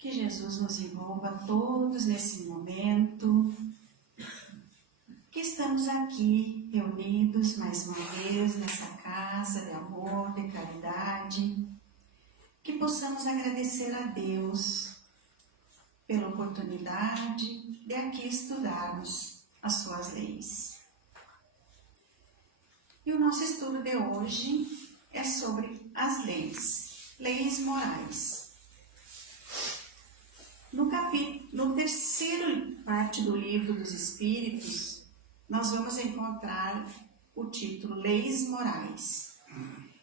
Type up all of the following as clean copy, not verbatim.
Que Jesus nos envolva todos nesse momento, que estamos aqui reunidos mais uma vez nessa casa de amor, de caridade, que possamos agradecer a Deus pela oportunidade de aqui estudarmos as suas leis. E o nosso estudo de hoje é sobre as leis morais. No terceiro parte do livro dos Espíritos, nós vamos encontrar o título Leis Morais.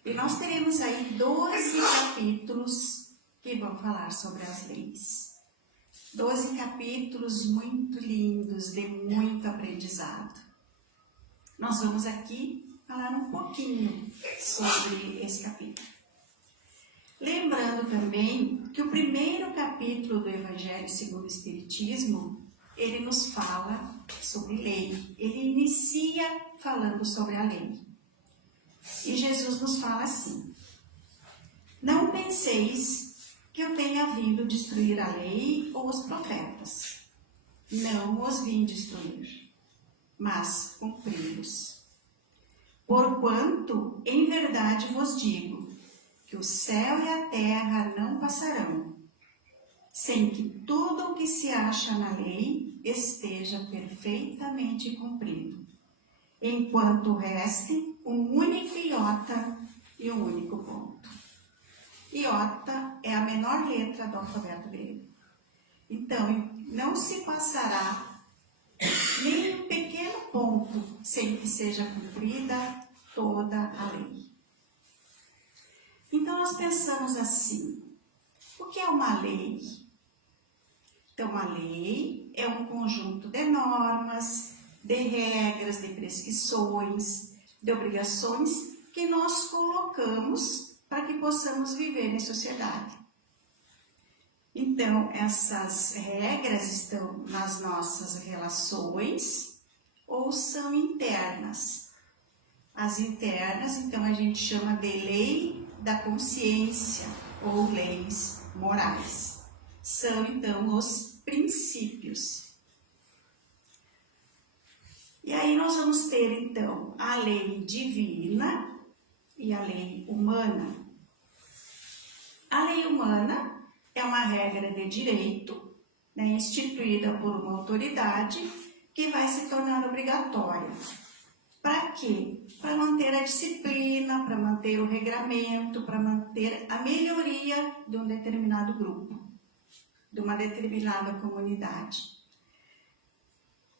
E nós teremos aí 12 capítulos que vão falar sobre as leis. 12 capítulos muito lindos, de muito aprendizado. Nós vamos aqui falar um pouquinho sobre esse capítulo. Lembrando também que o primeiro capítulo do Evangelho segundo o Espiritismo, ele nos fala sobre lei. Ele inicia falando sobre a lei. E Jesus nos fala assim: não penseis que eu tenha vindo destruir a lei ou os profetas. Não os vim destruir, mas cumpri-los. Porquanto, em verdade vos digo, que o céu e a terra não passarão, sem que tudo o que se acha na lei esteja perfeitamente cumprido, enquanto reste um único iota e um único ponto. Iota é a menor letra do alfabeto grego. Então, não se passará nem um pequeno ponto sem que seja cumprida toda a lei. Então, nós pensamos assim: o que é uma lei? Então, uma lei é um conjunto de normas, de regras, de prescrições, de obrigações que nós colocamos para que possamos viver em sociedade. Então, essas regras estão nas nossas relações ou são internas. As internas, então, a gente chama de lei da consciência ou leis morais. São, então, os princípios. E aí nós vamos ter, então, a lei divina e a lei humana. A lei humana é uma regra de direito, né, instituída por uma autoridade que vai se tornar obrigatória. Para quê? Para manter a disciplina, para manter o regramento, para manter a melhoria de um determinado grupo, de uma determinada comunidade.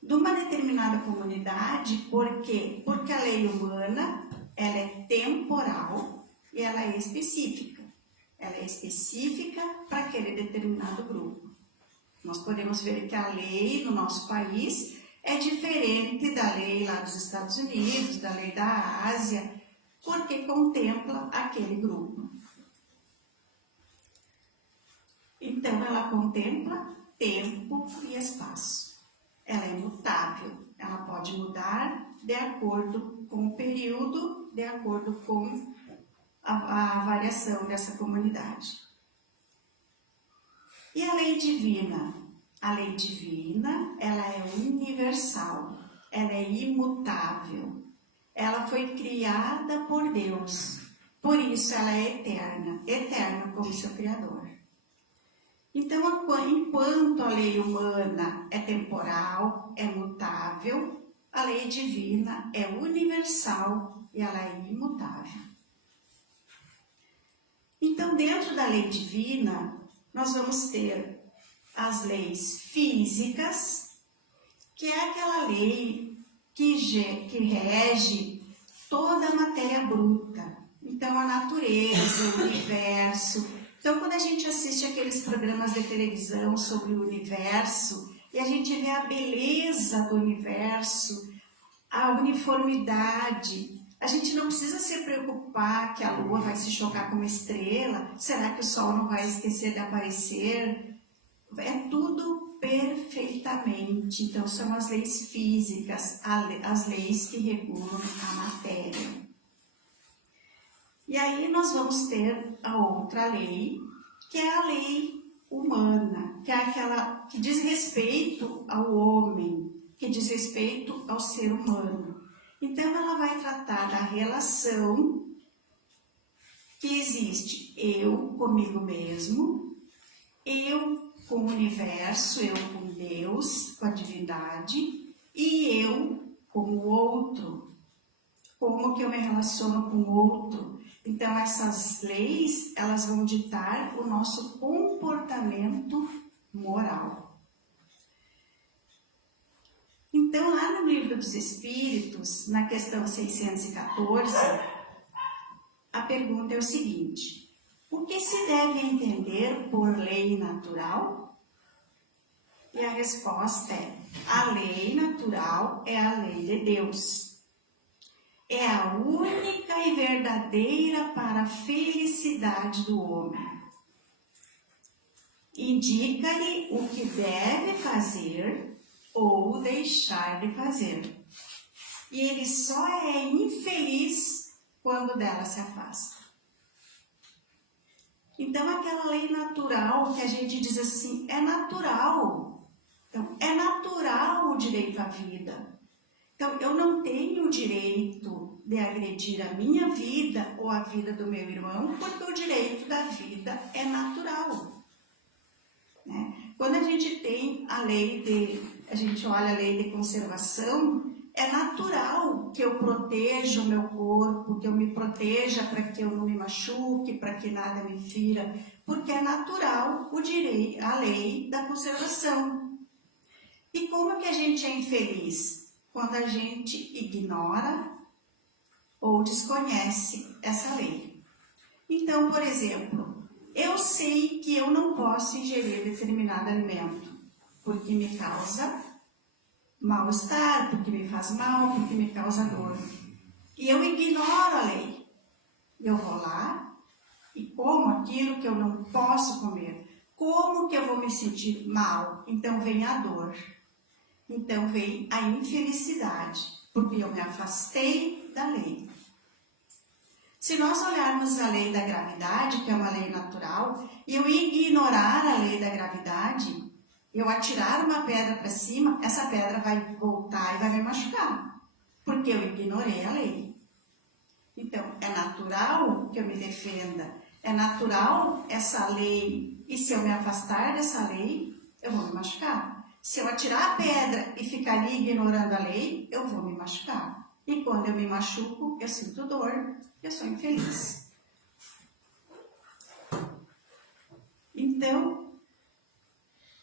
De uma determinada comunidade, por quê? Porque a lei humana, ela é temporal e ela é específica. Ela é específica para aquele determinado grupo. Nós podemos ver que a lei no nosso país é diferente da lei lá dos Estados Unidos, da lei da Ásia, porque contempla aquele grupo. Então, ela contempla tempo e espaço. Ela é mutável, ela pode mudar de acordo com o período, de acordo com a variação dessa comunidade. E a lei divina? A lei divina, ela é universal, ela é imutável, ela foi criada por Deus, por isso ela é eterna, eterna como seu Criador. Então, enquanto a lei humana é temporal, é mutável, a lei divina é universal e ela é imutável. Então, dentro da lei divina, nós vamos ter as leis físicas, que é aquela lei que rege toda a matéria bruta. Então, a natureza, o universo. Então, quando a gente assiste aqueles programas de televisão sobre o universo, e a gente vê a beleza do universo, a uniformidade, a gente não precisa se preocupar que a lua vai se chocar com uma estrela, será que o sol não vai esquecer de aparecer? É tudo perfeitamente. Então, são as leis físicas, as leis que regulam a matéria. E aí nós vamos ter a outra lei, que é a lei humana. humana, que é aquela que diz respeito ao homem, que diz respeito ao ser humano. Então, ela vai tratar da relação que existe eu comigo mesmo, eu com o universo, eu com Deus, com a divindade, e eu com o outro. Como que eu me relaciono com o outro? Então, essas leis, elas vão ditar o nosso comportamento moral. Então, lá no Livro dos Espíritos, na questão 614, a pergunta é o seguinte: o que se deve entender por lei natural? E a resposta é: a lei natural é a lei de Deus. É a única e verdadeira para a felicidade do homem. Indica-lhe o que deve fazer ou deixar de fazer. E ele só é infeliz quando dela se afasta. Então, aquela lei natural que a gente diz assim, é natural. Então, é natural o direito à vida. Então, eu não tenho o direito de agredir a minha vida ou a vida do meu irmão, porque o direito da vida é natural. Né? Quando a gente tem a gente olha a lei de conservação, é natural que eu proteja o meu corpo, que eu me proteja para que eu não me machuque, para que nada me fira, porque é natural a lei da conservação. E como que a gente é infeliz? Quando a gente ignora ou desconhece essa lei. Então, por exemplo, eu sei que eu não posso ingerir determinado alimento porque me causa mal-estar, porque me faz mal, porque me causa dor. E eu ignoro a lei. Eu vou lá e como aquilo que eu não posso comer. Como que eu vou me sentir mal? Então vem a dor. Então vem a infelicidade, porque eu me afastei da lei. Se nós olharmos a lei da gravidade, que é uma lei natural, e eu ignorar a lei da gravidade, eu atirar uma pedra para cima, essa pedra vai voltar e vai me machucar, porque eu ignorei a lei. Então, é natural que eu me defenda, é natural essa lei, e se eu me afastar dessa lei, eu vou me machucar. Se eu atirar a pedra e ficar ali ignorando a lei, eu vou me machucar. E quando eu me machuco, eu sinto dor, eu sou infeliz. Então,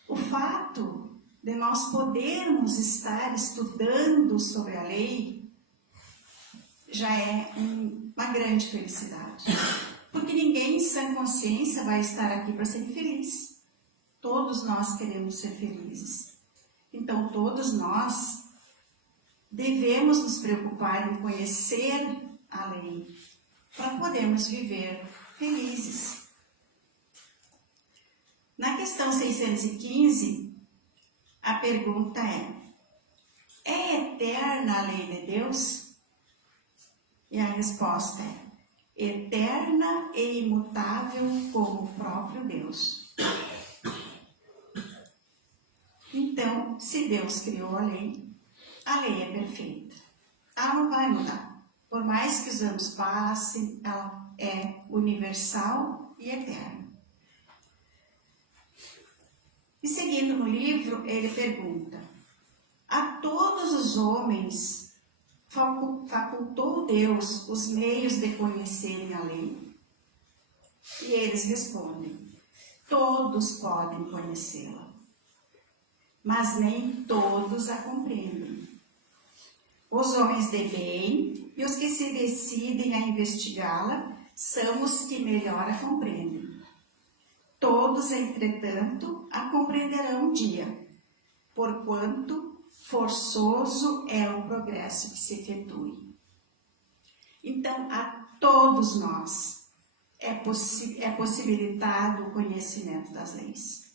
o fato de nós podermos estar estudando sobre a lei já é uma grande felicidade. Porque ninguém em sã consciência vai estar aqui para ser infeliz. Todos nós queremos ser felizes. Então, todos nós devemos nos preocupar em conhecer a lei para podermos viver felizes. Na questão 615, a pergunta é eterna a lei de Deus? E a resposta é: eterna e imutável como o próprio Deus. Então, se Deus criou a lei é perfeita. Ela não vai mudar. Por mais que os anos passem, ela é universal e eterna. E seguindo no livro, ele pergunta: a todos os homens facultou Deus os meios de conhecerem a lei? E eles respondem: todos podem conhecê-la, mas nem todos a compreendem. Os homens de bem e os que se decidem a investigá-la são os que melhor a compreendem. Todos, entretanto, a compreenderão um dia, porquanto forçoso é o progresso que se efetue. Então, a todos nós é possibilitado o conhecimento das leis.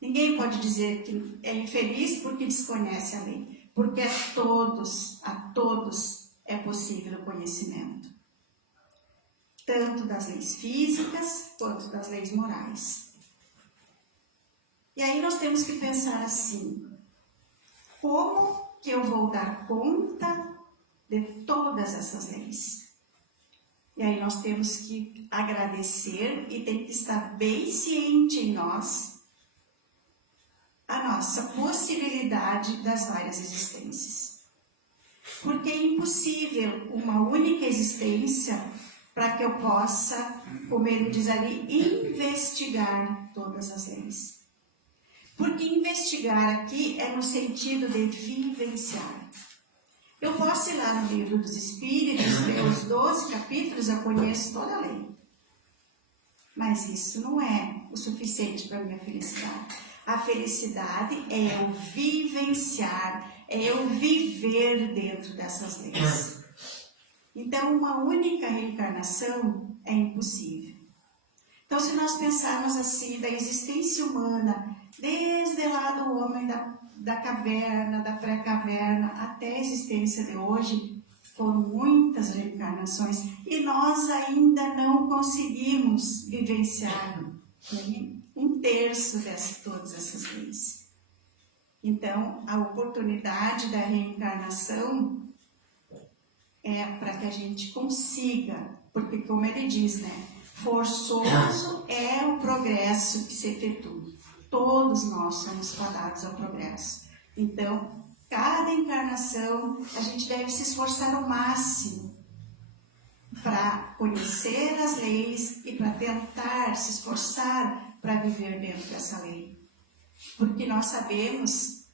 Ninguém pode dizer que é infeliz porque desconhece a lei, porque a todos é possível o conhecimento, tanto das leis físicas quanto das leis morais. E aí nós temos que pensar assim, como que eu vou dar conta de todas essas leis? E aí nós temos que agradecer e tem que estar bem ciente em nós a nossa possibilidade das várias existências. Porque é impossível uma única existência para que eu possa, como ele diz ali, investigar todas as leis. Porque investigar aqui é no sentido de vivenciar. Eu posso ir lá no livro dos Espíritos, ler os 12 capítulos, eu conheço toda a lei. Mas isso não é o suficiente para a minha felicidade. A felicidade é eu vivenciar, é eu viver dentro dessas leis. Então, uma única reencarnação é impossível. Então, se nós pensarmos assim, da existência humana, desde lá do homem da caverna, da pré-caverna, até a existência de hoje, foram muitas reencarnações e nós ainda não conseguimos vivenciar um terço de todas essas leis. Então, a oportunidade da reencarnação é para que a gente consiga, porque como ele diz, né? Forçoso é o progresso que se efetua. Todos nós somos fadados ao progresso. Então, cada encarnação, a gente deve se esforçar ao máximo para conhecer as leis e para tentar se esforçar para viver dentro dessa lei. Porque nós sabemos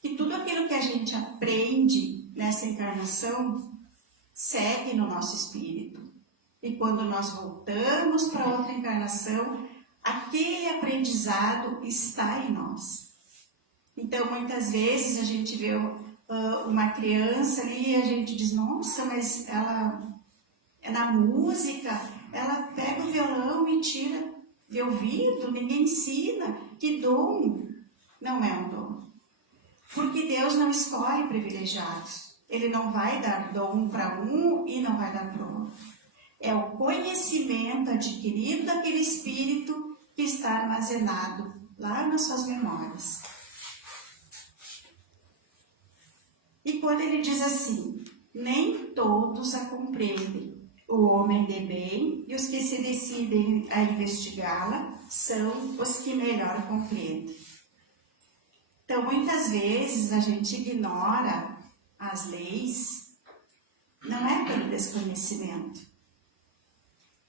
que tudo aquilo que a gente aprende nessa encarnação segue no nosso espírito. E quando nós voltamos para outra encarnação, aquele aprendizado está em nós. Então, muitas vezes a gente vê uma criança ali e a gente diz, nossa, mas ela é na música, ela pega o violão e tira de ouvido, ninguém ensina. Que dom! Não é um dom. Porque Deus não escolhe privilegiados. Ele não vai dar dom para um e não vai dar para o outro. É o conhecimento adquirido daquele espírito que está armazenado lá nas suas memórias. E quando ele diz assim, nem todos a compreendem. O homem de bem e os que se decidem a investigá-la são os que melhor compreendem. Então, muitas vezes a gente ignora as leis, não é pelo desconhecimento,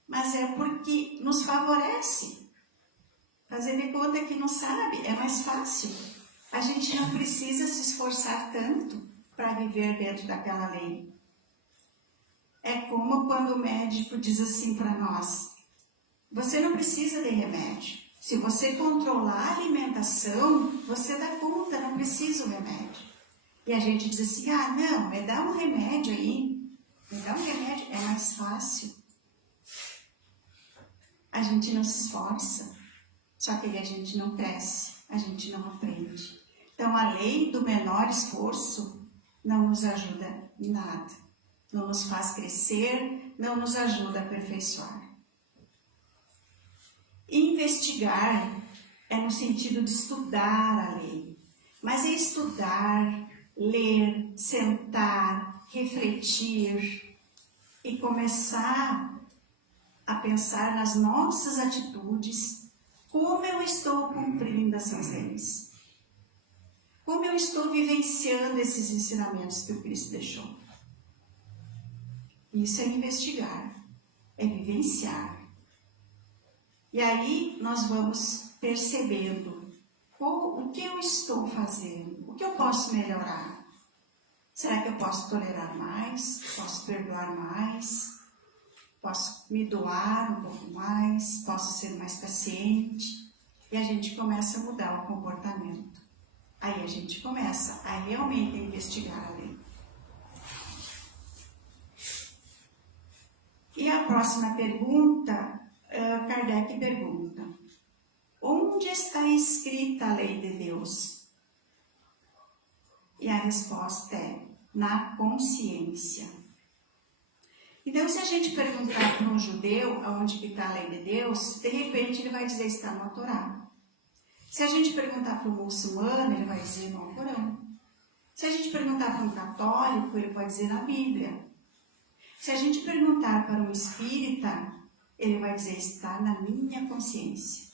mas é porque nos favorece. Fazer de conta que não sabe, é mais fácil. A gente não precisa se esforçar tanto para viver dentro daquela lei. É como quando o médico diz assim para nós, você não precisa de remédio. Se você controlar a alimentação, você dá conta, não precisa do remédio. E a gente diz assim, não, me dá um remédio aí. Me dá um remédio, é mais fácil. A gente não se esforça, só que aí a gente não cresce, a gente não aprende. Então, a lei do menor esforço não nos ajuda em nada. Não nos faz crescer, não nos ajuda a aperfeiçoar. Investigar é no sentido de estudar a lei, mas é estudar, ler, sentar, refletir e começar a pensar nas nossas atitudes, como eu estou cumprindo essas leis, como eu estou vivenciando esses ensinamentos que o Cristo deixou. Isso é investigar, é vivenciar. E aí nós vamos percebendo o que eu estou fazendo, o que eu posso melhorar. Será que eu posso tolerar mais? Posso perdoar mais? Posso me doar um pouco mais? Posso ser mais paciente? E a gente começa a mudar o comportamento. Aí a gente começa a realmente investigar a lei. E a próxima pergunta, Kardec pergunta, onde está escrita a lei de Deus? E a resposta é, na consciência. Então, se a gente perguntar para um judeu onde está a lei de Deus, de repente ele vai dizer, está no Torá. Se a gente perguntar para um muçulmano, ele vai dizer no Alcorão. Se a gente perguntar para um católico, ele pode dizer na Bíblia. Se a gente perguntar para um espírita, ele vai dizer, está na minha consciência.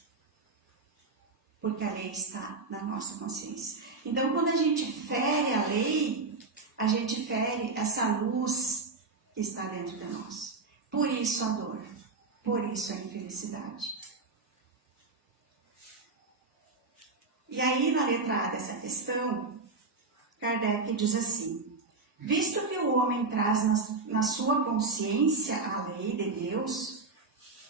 Porque a lei está na nossa consciência. Então, quando a gente fere a lei, a gente fere essa luz que está dentro de nós. Por isso a dor, por isso a infelicidade. E aí, na letra A dessa questão, Kardec diz assim, visto que o homem traz na sua consciência a lei de Deus,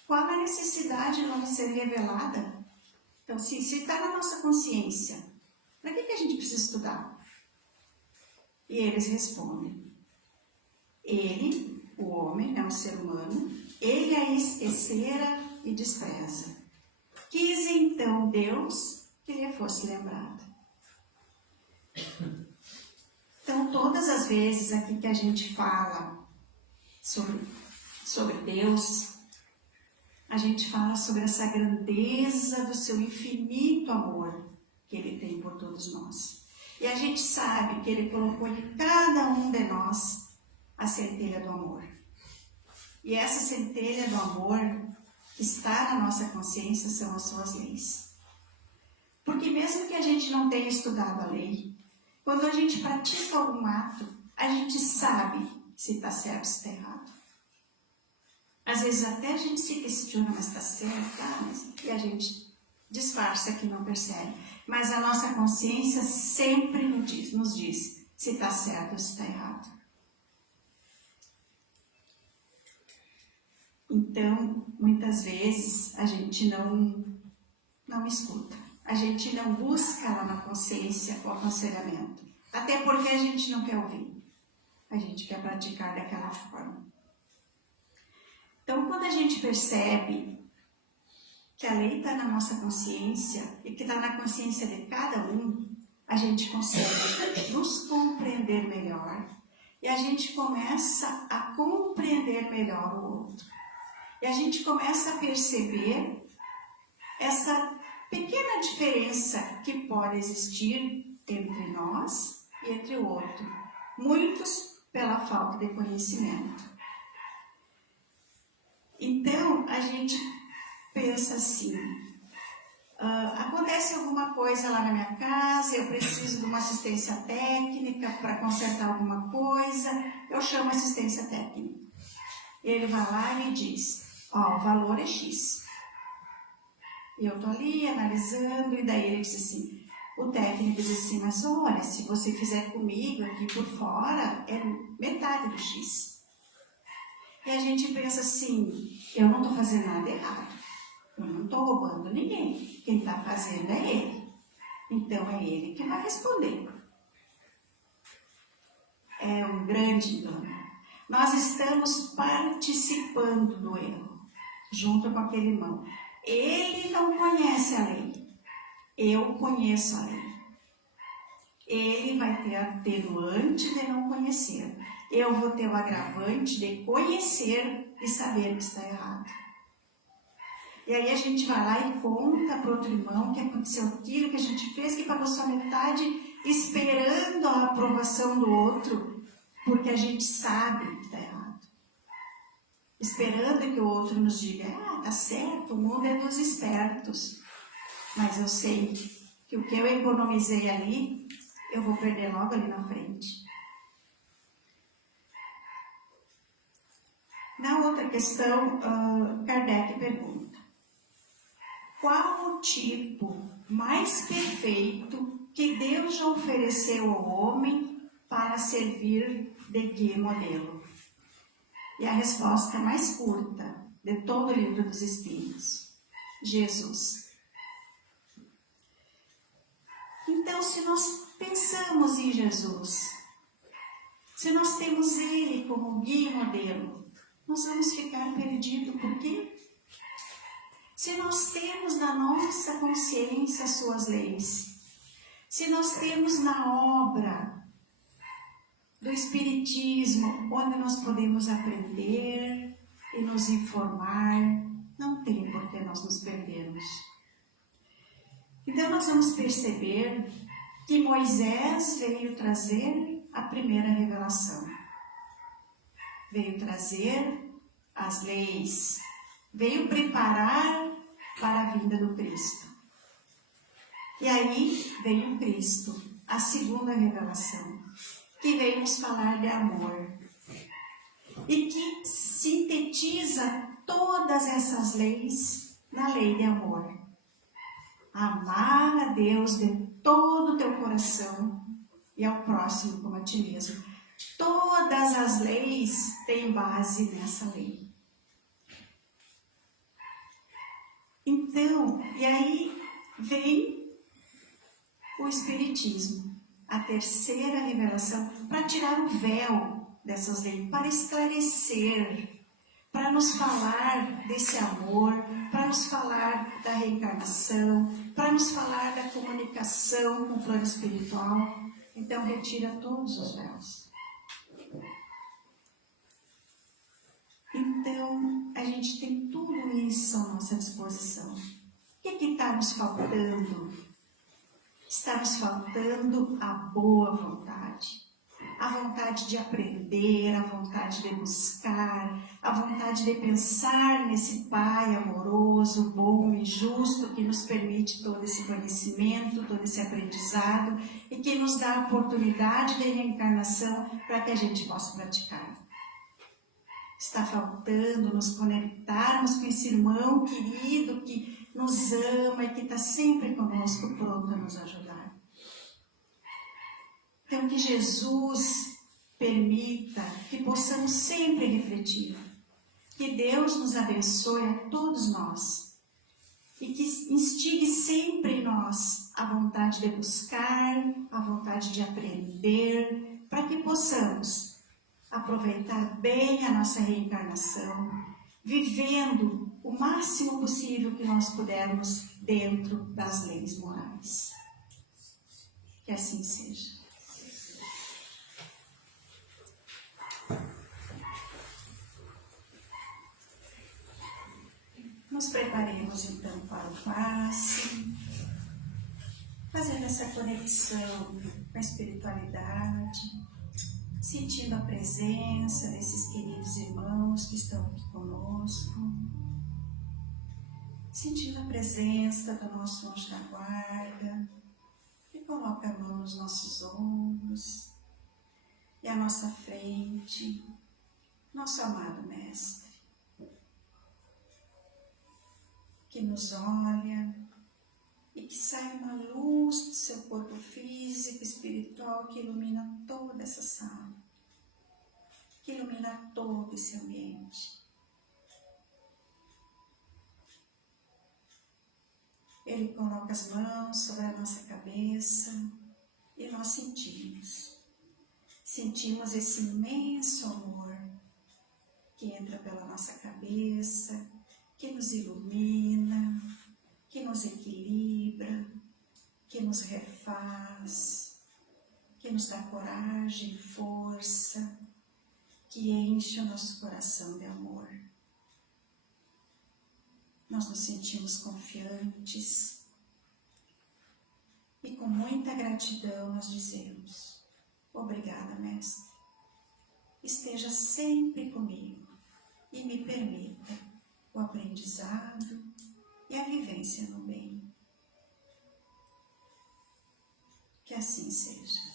qual a necessidade de não ser revelada? Então, se está na nossa consciência, para que a gente precisa estudar? E eles respondem, ele, o homem, né, o ser humano, ele a esquecera e despreza. Quis então Deus que lhe fosse lembrado. Então, todas as vezes aqui que a gente fala sobre Deus, a gente fala sobre essa grandeza do seu infinito amor que Ele tem por todos nós. E a gente sabe que Ele colocou em cada um de nós a centelha do amor. E essa centelha do amor que está na nossa consciência são as suas leis. Porque mesmo que a gente não tenha estudado a lei, quando a gente pratica algum ato, a gente sabe se está certo ou se está errado. Às vezes até a gente se questiona, mas está certo, e a gente disfarça que não percebe. Mas a nossa consciência sempre nos diz se está certo ou se está errado. Então, muitas vezes a gente não escuta. A gente não busca lá na consciência o aconselhamento. Até porque a gente não quer ouvir. A gente quer praticar daquela forma. Então, quando a gente percebe que a lei está na nossa consciência e que está na consciência de cada um, a gente consegue nos compreender melhor e a gente começa a compreender melhor o outro. E a gente começa a perceber essa pequena diferença que pode existir entre nós e entre o outro. Muitos pela falta de conhecimento. Então, a gente pensa assim, acontece alguma coisa lá na minha casa, eu preciso de uma assistência técnica para consertar alguma coisa, eu chamo assistência técnica. Ele vai lá e me diz, o valor é X. E eu estou ali analisando, e daí ele diz assim, o técnico diz assim, mas olha, se você fizer comigo aqui por fora, é metade do X. E a gente pensa assim, eu não estou fazendo nada errado, eu não estou roubando ninguém, quem está fazendo é ele. Então é ele que vai responder. É um grande engano. Nós estamos participando do erro, junto com aquele irmão. Ele não conhece a lei, eu conheço a lei. Ele vai ter a atenuante de não conhecer. Eu vou ter o agravante de conhecer e saber que está errado. E aí a gente vai lá e conta para o outro irmão que aconteceu aquilo que a gente fez, que pagou só metade, esperando a aprovação do outro, porque a gente sabe que está errado. Esperando que o outro nos diga, tá certo, o mundo é dos espertos. Mas eu sei que o que eu economizei ali, eu vou perder logo ali na frente. Na outra questão, Kardec pergunta, qual o tipo mais perfeito que Deus já ofereceu ao homem para servir de guia e modelo? E a resposta mais curta de todo o livro dos Espíritos, Jesus. Então, se nós pensamos em Jesus, se nós temos Ele como guia e modelo, nós vamos ficar perdidos. Por quê? Se nós temos na nossa consciência as suas leis, se nós temos na obra do Espiritismo, onde nós podemos aprender e nos informar, não tem por que nós nos perdermos. Então nós vamos perceber que Moisés veio trazer a primeira revelação. Veio trazer as leis, veio preparar para a vinda do Cristo. E aí veio o Cristo, a segunda revelação, que veio nos falar de amor e que sintetiza todas essas leis na lei de amor. Amar a Deus de todo o teu coração e ao próximo como a ti mesmo. Todas as leis têm base nessa lei. Então, e aí vem o Espiritismo, a terceira revelação, para tirar o véu dessas leis, para esclarecer, para nos falar desse amor, para nos falar da reencarnação, para nos falar da comunicação com o plano espiritual. Então, retira todos os véus. Então, a gente tem tudo isso à nossa disposição. O que está nos faltando? Está nos faltando a boa vontade. A vontade de aprender, a vontade de buscar, a vontade de pensar nesse Pai amoroso, bom e justo, que nos permite todo esse conhecimento, todo esse aprendizado e que nos dá a oportunidade de reencarnação para que a gente possa praticar. Está faltando nos conectarmos com esse irmão querido que nos ama e que está sempre conosco, pronto a nos ajudar. Então, que Jesus permita que possamos sempre refletir. Que Deus nos abençoe a todos nós. E que instigue sempre em nós a vontade de buscar, a vontade de aprender, para que possamos aproveitar bem a nossa reencarnação, vivendo o máximo possível que nós pudermos dentro das leis morais. Que assim seja. Nos preparemos então para o passe, fazendo essa conexão com a espiritualidade, sentindo a presença desses queridos irmãos que estão aqui conosco, sentindo a presença do nosso anjo da guarda, que coloca a mão nos nossos ombros e à nossa frente, nosso amado Mestre, que nos olha e que sai uma luz do seu corpo físico e espiritual que ilumina toda essa sala, que ilumina todo esse ambiente. Ele coloca as mãos sobre a nossa cabeça e nós sentimos esse imenso amor que entra pela nossa cabeça, que nos ilumina, que nos equilibra, que nos refaz, que nos dá coragem, força, que enche o nosso coração de amor. Nós nos sentimos confiantes e com muita gratidão nós dizemos: obrigada, Mestre, esteja sempre comigo e me permita o aprendizado e a vivência no bem. Que assim seja.